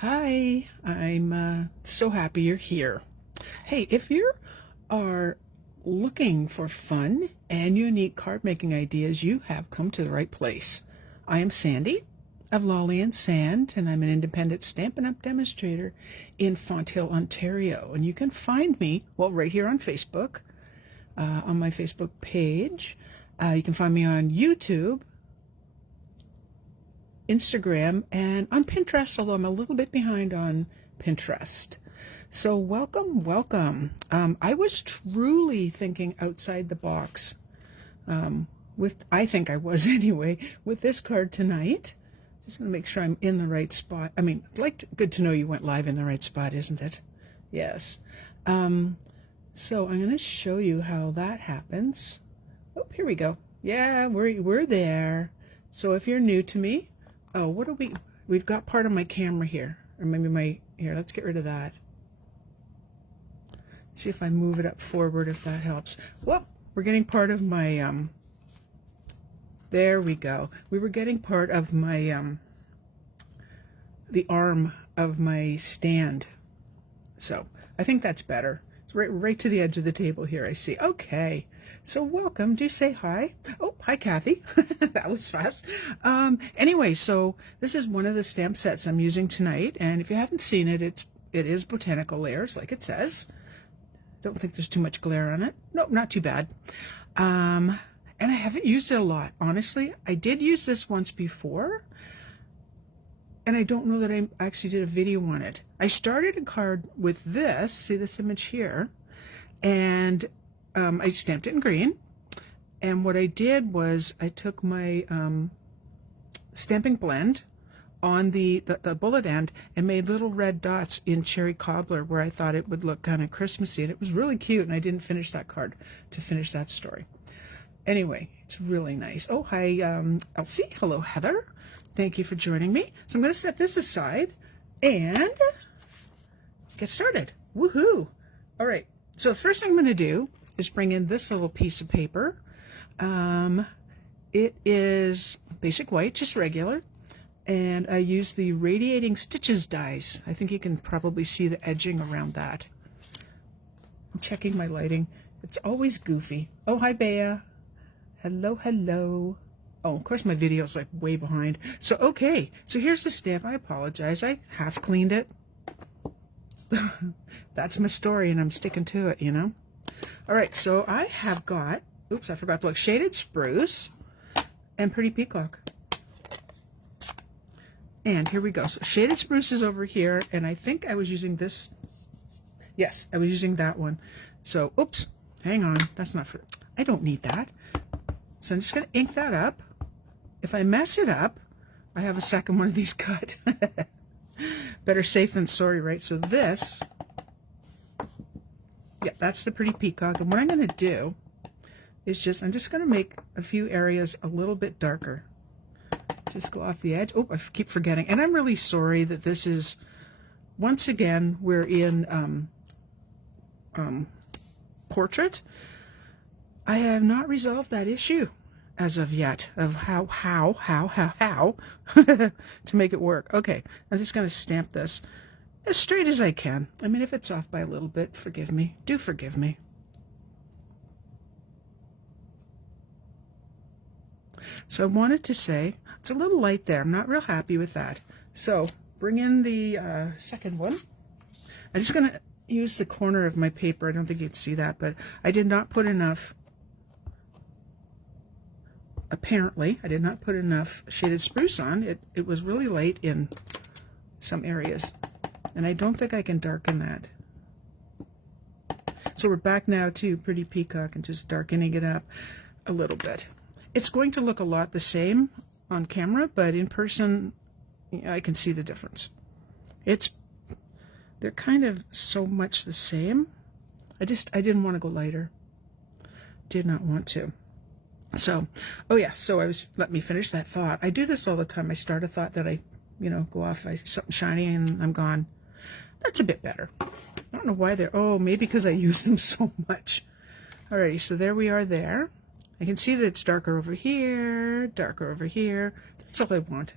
Hi, I'm so happy you're here. Hey, if you are looking for fun and unique card making ideas, you have come to the right place. I am Sandy of Lolly and Sand, and I'm an independent Stampin' Up! Demonstrator in Fonthill, Ontario. And you can find me, well, right here on Facebook, on my Facebook page. You can find me on YouTube, Instagram, and on Pinterest, although I'm a little bit behind on Pinterest. So welcome, welcome. I was truly thinking outside the box, I think I was anyway, with this card tonight. Just going to make sure I'm in the right spot. I mean, it's good to know you went live in the right spot, isn't it? Yes. So I'm going to show you how that happens. Oh, here we go. Yeah, we're there. So if you're new to me, oh, what are we've got part of my camera here, or maybe here, let's get rid of that. See if I move it up forward, if that helps. Well, we're getting part of my, there we go. We were getting part of my, the arm of my stand. So I think that's better. It's right to the edge of the table here, I see. Okay. So welcome. Do say hi. Oh, hi, Kathy. That was fast. Anyway, so this is one of the stamp sets I'm using tonight. And if you haven't seen it, it is Botanical Layers, like it says. Don't think there's too much glare on it. Nope, not too bad. And I haven't used it a lot, honestly. I did use this once before, and I don't know that I actually did a video on it. I started a card with this, see this image here, and I stamped it in green. And what I did was I took my stamping blend on the bullet end and made little red dots in cherry cobbler where I thought it would look kind of Christmassy, and it was really cute, and I didn't finish that card to finish that story. Anyway, it's really nice. Oh, hi, Elsie. Hello, Heather. Thank you for joining me. So I'm going to set this aside and get started. Woohoo! All right, so the first thing I'm going to do is bring in this little piece of paper. It is basic white, just regular. And I use the Radiating Stitches dies. I think you can probably see the edging around that. I'm checking my lighting. It's always goofy. Oh, hi, Bea. Hello, hello. Oh, of course, my video's like way behind. So, okay. So here's the stamp. I apologize. I half cleaned it. That's my story, and I'm sticking to it, you know? All right, so I have got, oops, I forgot to look, Shaded Spruce and Pretty Peacock. And here we go. So Shaded Spruce is over here, and I think I was using this. Yes, I was using that one. So, oops, hang on. That's not for, I don't need that. So I'm just going to ink that up. If I mess it up, I have a second one of these cut. Better safe than sorry, right? So this, yeah, that's the Pretty Peacock. And what I'm going to do is I'm just going to make a few areas a little bit darker. Just go off the edge. Oh, I keep forgetting. And I'm really sorry that this is, once again, we're in portrait. I have not resolved that issue as of yet of how to make it work. Okay, I'm just going to stamp this as straight as I can. I mean, if it's off by a little bit, forgive me. Do forgive me. So I wanted to say, it's a little light there. I'm not real happy with that. So bring in the second one. I'm just going to use the corner of my paper. I don't think you'd see that, but I did not put enough, apparently, I did not put enough Shaded Spruce on. It was really light in some areas, and I don't think I can darken that. So we're back now to Pretty Peacock and just darkening it up a little bit. It's going to look a lot the same on camera, but in person, I can see the difference. They're kind of so much the same. I didn't want to go lighter. Did not want to. So, oh yeah, so let me finish that thought. I do this all the time. I start a thought that I go off, something shiny, and I'm gone. That's a bit better. I don't know why oh, maybe because I use them so much. Alrighty, so there we are there. I can see that it's darker over here, darker over here. That's all I want.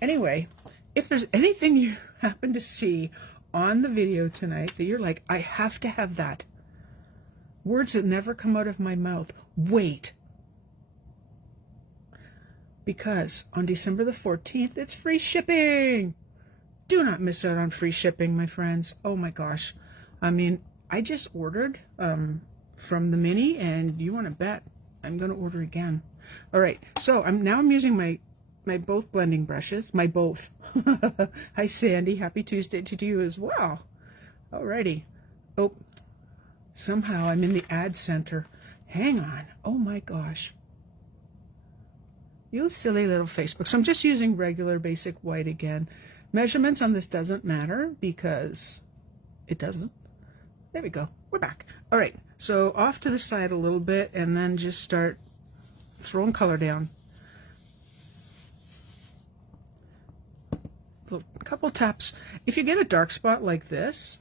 Anyway, if there's anything you happen to see on the video tonight that you're like, I have to have that, words that never come out of my mouth, wait. Because on December the 14th, it's free shipping. Do not miss out on free shipping, my friends. Oh my gosh. I mean, I just ordered from the mini, and you want to bet I'm going to order again. All right, so I'm using my both blending brushes, my both. Hi Sandy, happy Tuesday to you as well. Alrighty. Oh, somehow I'm in the ad center. Hang on. Oh my gosh. You silly little Facebook. So I'm just using regular basic white again. Measurements on this doesn't matter because it doesn't. There we go. We're back. All right. So off to the side a little bit and then just start throwing color down. A couple taps. If you get a dark spot like this,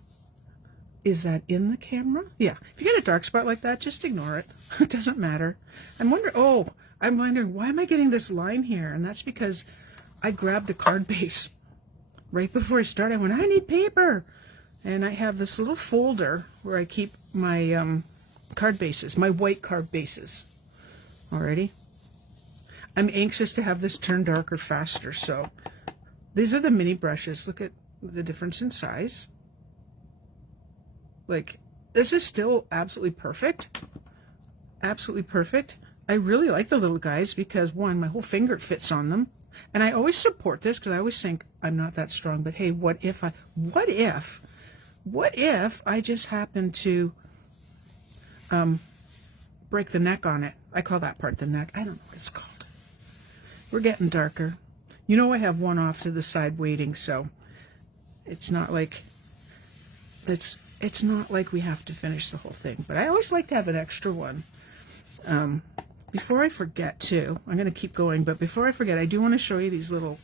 is that in the camera? Yeah. If you get a dark spot like that, just ignore it. It doesn't matter. I'm wondering, why am I getting this line here? And that's because I grabbed a card base. Right before I started, I went, I need paper. And I have this little folder where I keep my card bases, my white card bases. Alrighty. I'm anxious to have this turn darker faster, so these are the mini brushes. Look at the difference in size. Like, this is still absolutely perfect. Absolutely perfect. I really like the little guys because, one, my whole finger fits on them. And I always support this because I always think I'm not that strong. But hey, what if I just happen to break the neck on it? I call that part the neck. I don't know what it's called. We're getting darker. You know, I have one off to the side waiting, so it's not like it's not like we have to finish the whole thing. But I always like to have an extra one. Before I forget too, I'm going to keep going, but before I forget, I do want to show you these little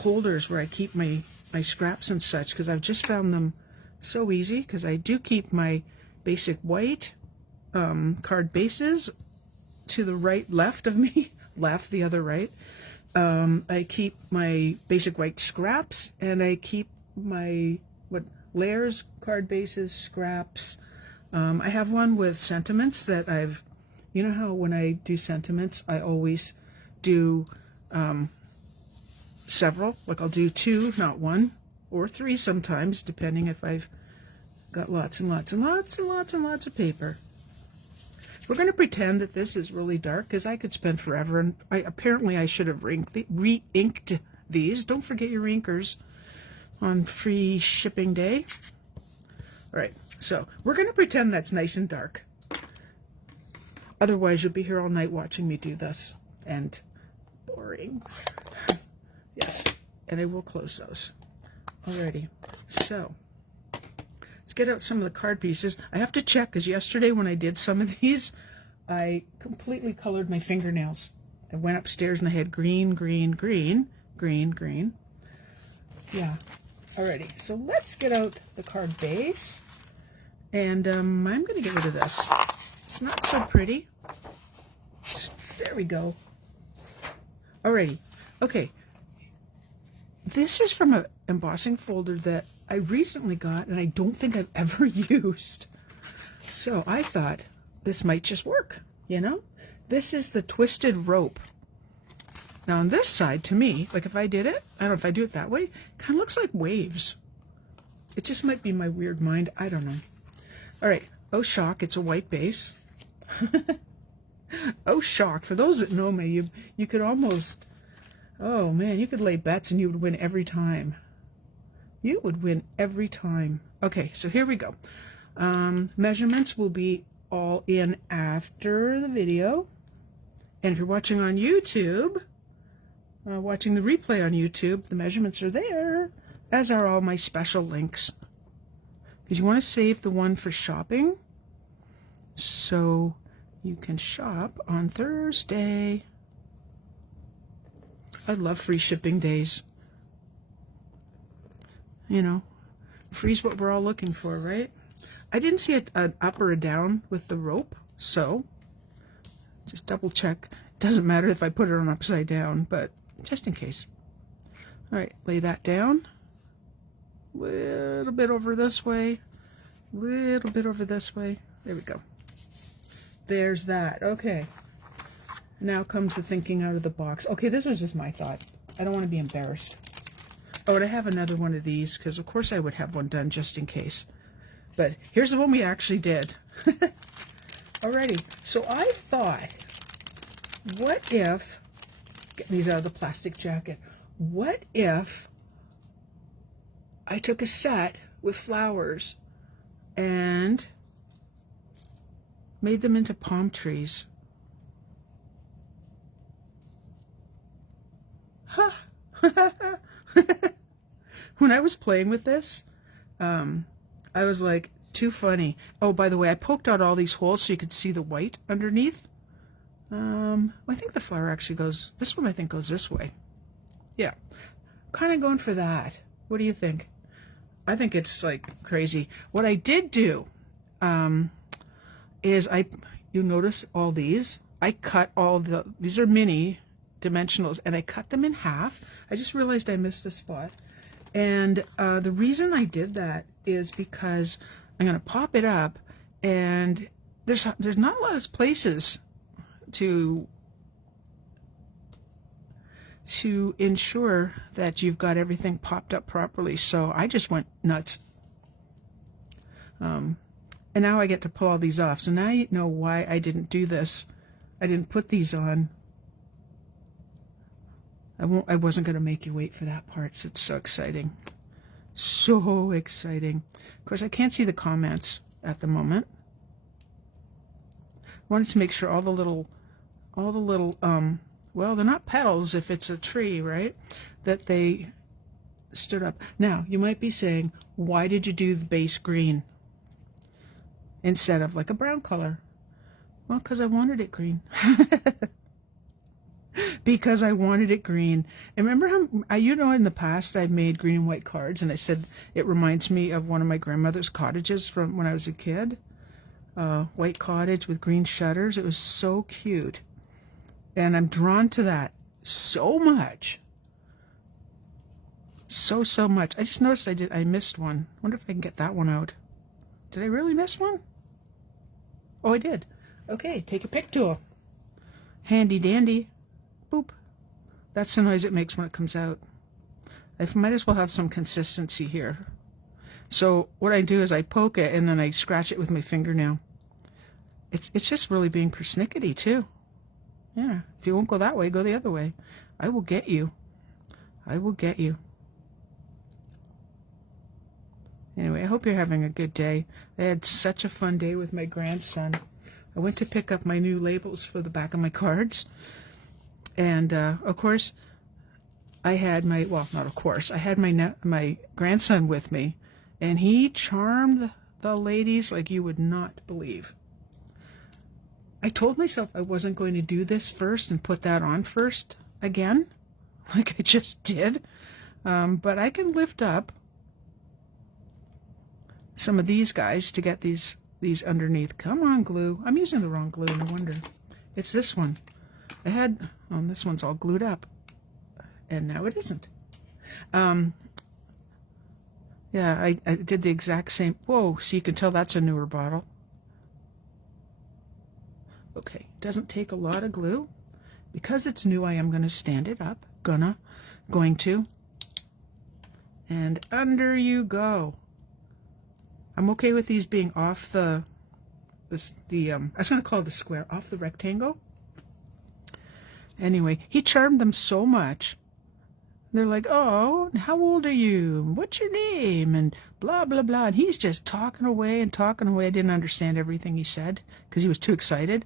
holders where I keep my scraps and such, because I've just found them so easy, because I do keep my basic white card bases to the left of me, left, the other right. I keep my basic white scraps, and I keep my layers, card bases, scraps. I have one with sentiments that you know how when I do sentiments, I always do several, like I'll do 2, not 1, or 3 sometimes, depending if I've got lots and lots and lots and lots and lots of paper. We're going to pretend that this is really dark because I could spend forever, and apparently I should have re-inked these. Don't forget your inkers on free shipping day. All right, so we're going to pretend that's nice and dark. Otherwise, you'll be here all night watching me do this, and boring. Yes, and I will close those. Alrighty, so let's get out some of the card pieces. I have to check, because yesterday when I did some of these, I completely colored my fingernails. I went upstairs and I had green, green, green, green, green. Yeah, alrighty, so let's get out the card base, and I'm going to get rid of this. It's not so pretty. There we go. Alrighty. Okay. This is from an embossing folder that I recently got, and I don't think I've ever used. So I thought this might just work, you know? This is the twisted rope. Now on this side, to me, like if I did it, I don't know if I do it that way, it kind of looks like waves. It just might be my weird mind. I don't know. Alright. Oh, shock. It's a white base. Oh, shock. For those that know me, you could almost, oh man, you could lay bets and you would win every time. You would win every time. Okay, so here we go. Measurements will be all in after the video. And if you're watching on YouTube, watching the replay on YouTube, the measurements are there, as are all my special links. Because you want to save the one for shopping, so you can shop on Thursday. I love free shipping days. You know, free's what we're all looking for, right? I didn't see an up or a down with the rope, so just double check. It doesn't matter if I put it on upside down, but just in case. All right, lay that down. Little bit over this way. Little bit over this way. There we go. There's that. Okay. Now comes the thinking out of the box. Okay, this was just my thought. I don't want to be embarrassed. Oh, and I have another one of these, because of course I would have one done just in case. But here's the one we actually did. Alrighty, so I thought, what if, get these out of the plastic jacket, what if I took a set with flowers and made them into palm trees? Huh. When I was playing with this, I was like, too funny. Oh, by the way, I poked out all these holes so you could see the white underneath. I think the flower actually goes, this one I think goes this way. Yeah, kind of going for that. What do you think? I think it's like crazy. What I did do is you notice all these, I cut all these are mini dimensionals, and I cut them in half. I just realized I missed a spot. And the reason I did that is because I'm going to pop it up, and there's not a lot of places to ensure that you've got everything popped up properly. So I just went nuts. And now I get to pull all these off. So now you know why I didn't do this. I didn't put these on. I wasn't going to make you wait for that part. So it's so exciting. So exciting. Of course, I can't see the comments at the moment. Wanted to make sure all the little, well, they're not petals if it's a tree, right? That they stood up. Now, you might be saying, why did you do the base green instead of like a brown color? Well, because I wanted it green. Because I wanted it green. And remember how, you know, in the past I've made green and white cards, and I said it reminds me of one of my grandmother's cottages from when I was a kid. White cottage with green shutters. It was so cute. And I'm drawn to that so much. So much. I just noticed I missed one. Wonder if I can get that one out. Did I really miss one? Oh, I did. Okay, take a pick tool. Handy dandy. Boop. That's the noise it makes when it comes out. I might as well have some consistency here. So what I do is I poke it and then I scratch it with my fingernail. It's just really being persnickety too. Yeah, if you won't go that way, go the other way. I will get you. I will get you. Anyway, I hope you're having a good day. I had such a fun day with my grandson. I went to pick up my new labels for the back of my cards. And, of course, I had my, well, not of course, I had my grandson with me. And he charmed the ladies like you would not believe. I told myself I wasn't going to do this first and put that on first again, like I just did. But I can lift up some of these guys to get these underneath. Come on, glue. I'm using the wrong glue, no wonder. It's this one. I had, oh, this one's all glued up. And now it isn't. Yeah, I did the exact same. Whoa, so you can tell that's a newer bottle. Okay, doesn't take a lot of glue. Because it's new, I am going to stand it up. Going to. And under you go. I'm okay with these being off I was going to call it a square, off the rectangle. Anyway, he charmed them so much. They're like, oh, how old are you? What's your name? And blah, blah, blah. And he's just talking away and talking away. I didn't understand everything he said because he was too excited.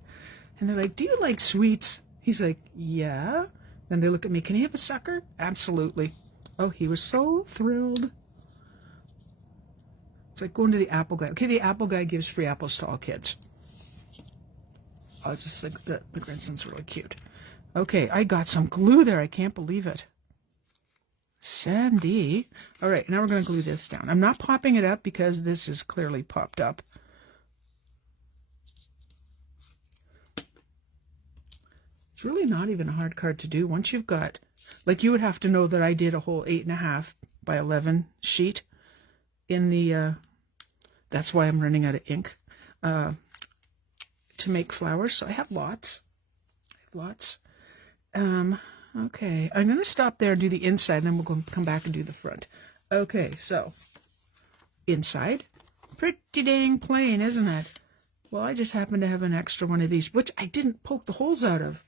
And they're like, do you like sweets? He's like, yeah. Then they look at me, can he have a sucker? Absolutely. Oh, he was so thrilled. It's like going to the apple guy. Okay, the apple guy gives free apples to all kids. Oh, it's just like, the grandson's really cute. Okay, I got some glue there. I can't believe it. Sandy. All right, now we're going to glue this down. I'm not popping it up because this is clearly popped up. It's really not even a hard card to do once you've got Like, you would have to know that I did a whole 8.5 by 11 sheet in the, that's why I'm running out of ink, to make flowers. So I have lots. Okay, I'm going to stop there and do the inside, and then we'll come back and do the front. Okay, so inside. Pretty dang plain, isn't it? Well, I just happen to have an extra one of these, which I didn't poke the holes out of.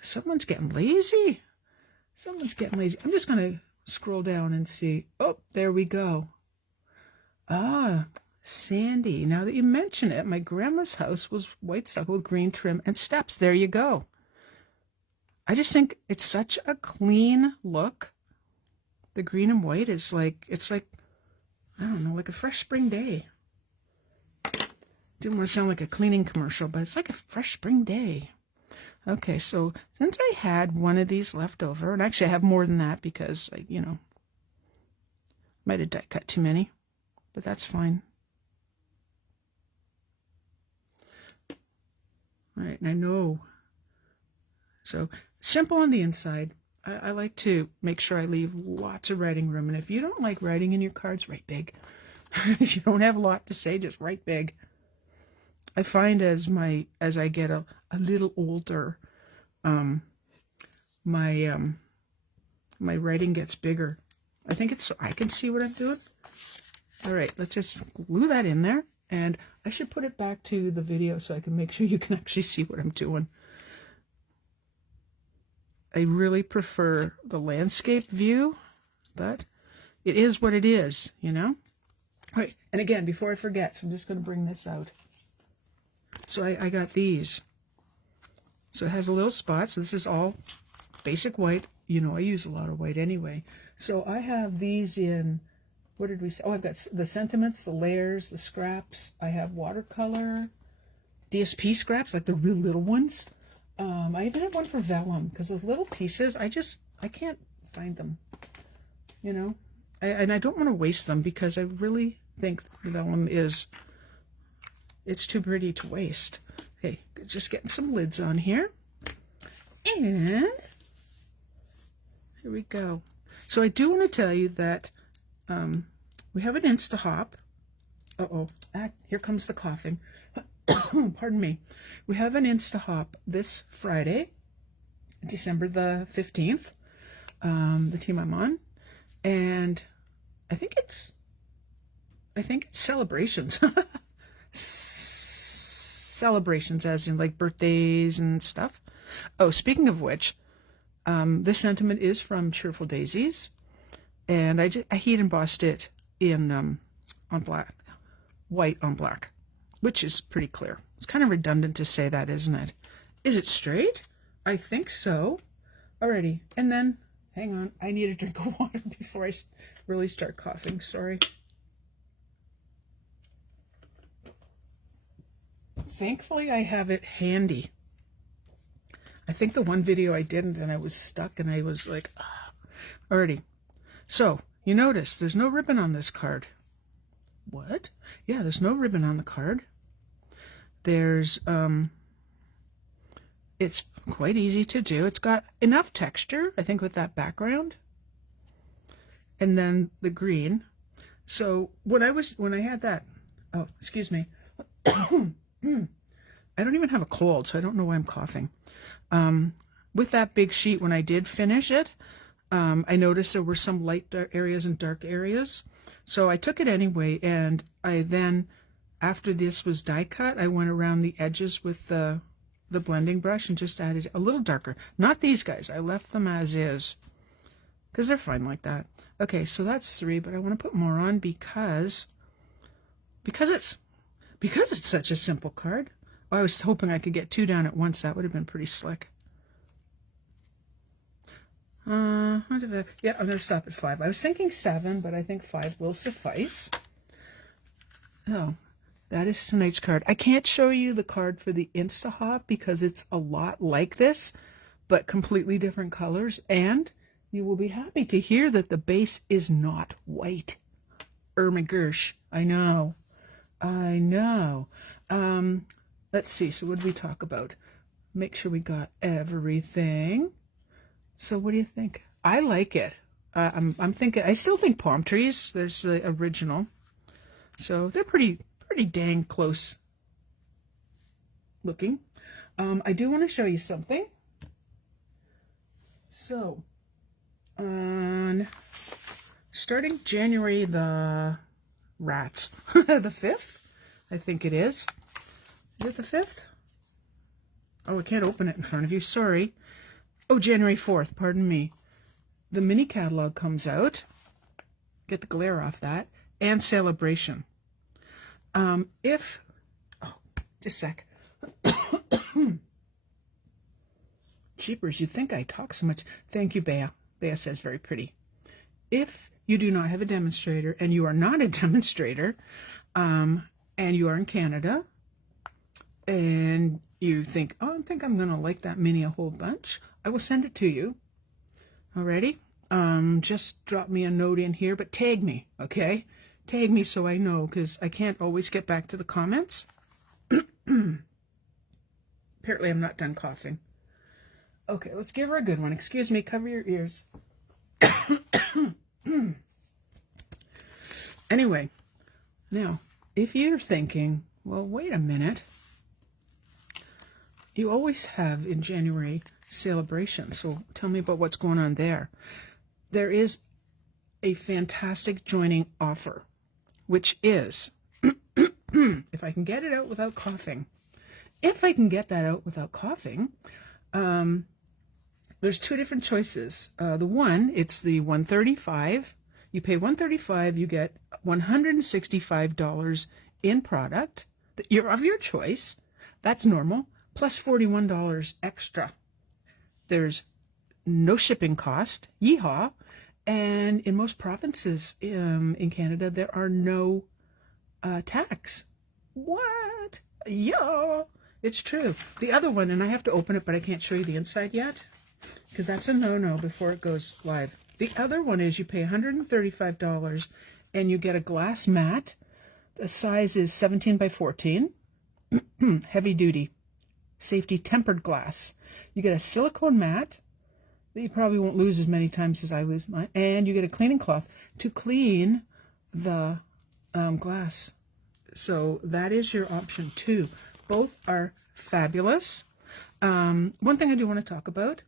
Someone's getting lazy. Someone's getting lazy. I'm just going to scroll down and see. Oh, there we go. Ah, sandy. Now that you mention it, my grandma's house was white stucco with green trim and steps. There you go. I just think it's such a clean look. The green and white is like, it's like, I don't know, like a fresh spring day. Didn't want to sound like a cleaning commercial, but it's like a fresh spring day. Okay, so since I had one of these left over, and actually I have more than that because, you know, might have die cut too many, but that's fine. All right, and I know. So simple on the inside. I like to make sure I leave lots of writing room. And if you don't like writing in your cards, write big. If you don't have a lot to say, just write big. I find as I get a little older, my writing gets bigger. I think it's so I can see what I'm doing. All right, let's just glue that in there. And I should put it back to the video so I can make sure you can actually see what I'm doing. I really prefer the landscape view, but it is what it is, you know? All right, and again, before I forget, so I'm just going to bring this out. So I got these. So it has a little spot. So this is all basic white. You know, I use a lot of white anyway. So I have these in, what did we say? Oh, I've got the sentiments, the layers, the scraps. I have watercolor, DSP scraps, like the real little ones. I even have one for vellum, because those little pieces, I can't find them, you know, and I don't want to waste them, because I really think the vellum it's too pretty to waste. Okay, just getting some lids on here, and here we go. So I do want to tell you that we have an Instahop. Here comes the coughing. Pardon me. We have an Instahop this Friday, December the 15th, the team I'm on, and I think it's celebrations. Celebrations as in like birthdays and stuff. Oh, speaking of which, this sentiment is from Cheerful Daisies, and I heat embossed it in on black, white on black, which is pretty clear. It's kind of redundant to say that, isn't it? Is it straight? I think so. Alrighty, and then, hang on, I need a drink of water before I really start coughing, sorry. Thankfully, I have it handy. I think the one video I didn't, and I was stuck, and I was like, ah. Alrighty, so, you notice there's no ribbon on this card. What? Yeah, there's no ribbon on the card. There's, it's quite easy to do. It's got enough texture, I think, with that background. And then the green. So when I had that, oh, excuse me. I don't even have a cold, so I don't know why I'm coughing. With that big sheet, when I did finish it, I noticed there were some light areas and dark areas. So I took it anyway, and I then, after this was die cut, I went around the edges with the blending brush and just added a little darker. Not these guys. I left them as is, because they're fine like that. Okay, so that's 3, but I want to put more on because it's such a simple card. Oh, I was hoping I could get 2 down at once. That would have been pretty slick. Yeah, I'm going to stop at 5. I was thinking 7, but I think 5 will suffice. Oh, that is tonight's card. I can't show you the card for the Instahop because it's a lot like this, but completely different colors. And you will be happy to hear that the base is not white. My gosh, I know. Let's see, so what did we talk about? Make sure we got everything. So what do you think? I like it. I'm thinking, I still think palm trees. There's the original. So they're pretty dang close looking. I do want to show you something. So, on starting January the rats, the 5th, I think it is. Is it the 5th? Oh, I can't open it in front of you. Sorry. Oh, January 4th, pardon me. The mini catalog comes out. Get the glare off that. And Celebration. Oh, just a sec. Jeepers, you think I talk so much. Thank you, Bea. Bea says very pretty. If you do not have a demonstrator and you are not a demonstrator, and you are in Canada, and you think, oh, I think I'm going to like that mini a whole bunch, I will send it to you. Alrighty? Just drop me a note in here, but tag me, okay? Tag me so I know, because I can't always get back to the comments. Apparently I'm not done coughing. Okay, let's give her a good one. Excuse me, cover your ears. Anyway, now, if you're thinking, well, wait a minute. You always have in January Celebration, so tell me about what's going on there. There is a fantastic joining offer, which is, if I can get it out without coughing, there's two different choices. The one, it's the $135. You pay $135, you get $165 in product. You're of your choice. That's normal. Plus $41 extra. There's no shipping cost. Yeehaw. And in most provinces in Canada, there are no tax. What? Yeah, it's true. The other one, and I have to open it, but I can't show you the inside yet, because that's a no-no before it goes live. The other one is you pay $135 and you get a glass mat. The size is 17 by 14. Heavy duty. Safety tempered glass. You get a silicone mat that you probably won't lose as many times as I lose mine. And you get a cleaning cloth to clean the glass. So that is your option too. Both are fabulous. One thing I do want to talk about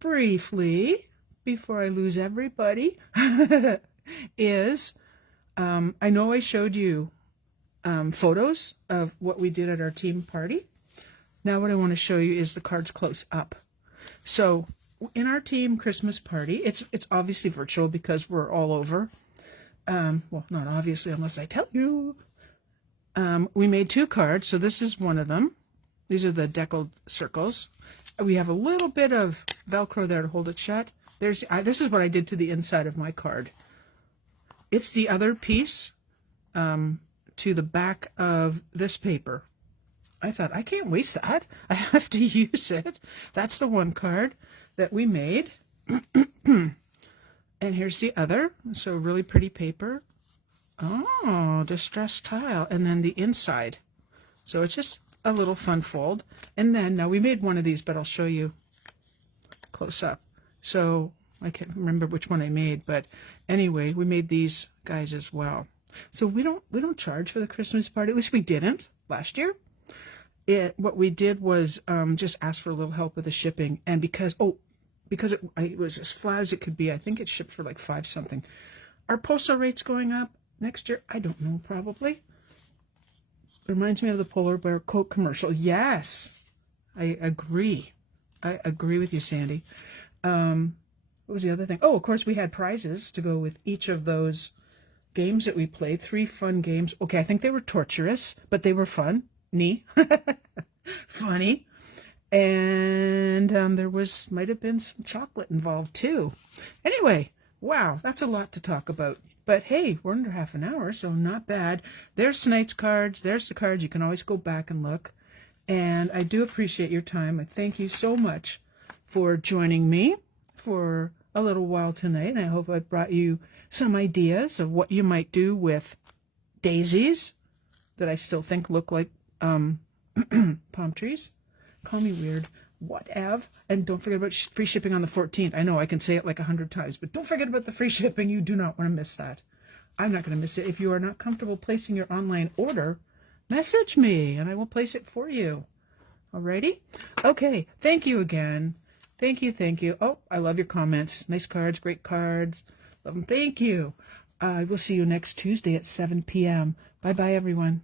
briefly before I lose everybody is I know I showed you photos of what we did at our team party. Now what I want to show you is the cards close up. So in our team Christmas party, it's obviously virtual because we're all over. Well, not obviously unless I tell you. We made 2 cards, so this is one of them. These are the deckled circles. We have a little bit of Velcro there to hold it shut. This is what I did to the inside of my card. It's the other piece to the back of this paper. I thought, I can't waste that. I have to use it. That's the one card that we made. And here's the other. So really pretty paper. Oh, distressed tile. And then the inside. So it's just a little fun fold. And then, now we made one of these, but I'll show you close up. So I can't remember which one I made, but anyway, we made these guys as well. So we don't charge for the Christmas party. At least we didn't last year. What we did was just ask for a little help with the shipping, and because it was as flat as it could be, I think it shipped for like $5 something. Are postal rates going up next year? I don't know, probably. Reminds me of the Polar Bear Coke commercial. Yes, I agree. I agree with you, Sandy. What was the other thing? Oh, of course, we had prizes to go with each of those games that we played. 3 fun games. Okay, I think they were torturous, but they were fun. Funny. And there might have been some chocolate involved too. Anyway, wow, that's a lot to talk about. But hey, we're under half an hour, so not bad. There's tonight's cards. There's the cards. You can always go back and look. And I do appreciate your time. I thank you so much for joining me for a little while tonight. And I hope I brought you some ideas of what you might do with daisies that I still think look like palm trees. Call me weird. Whatever. And don't forget about free shipping on the 14th. I know I can say it like 100 times, but don't forget about the free shipping. You do not want to miss that. I'm not going to miss it. If you are not comfortable placing your online order, message me and I will place it for you. Alrighty? Okay. Thank you again. Thank you. Thank you. Oh, I love your comments. Nice cards. Great cards. Love them. Thank you. I will see you next Tuesday at 7 p.m. Bye-bye, everyone.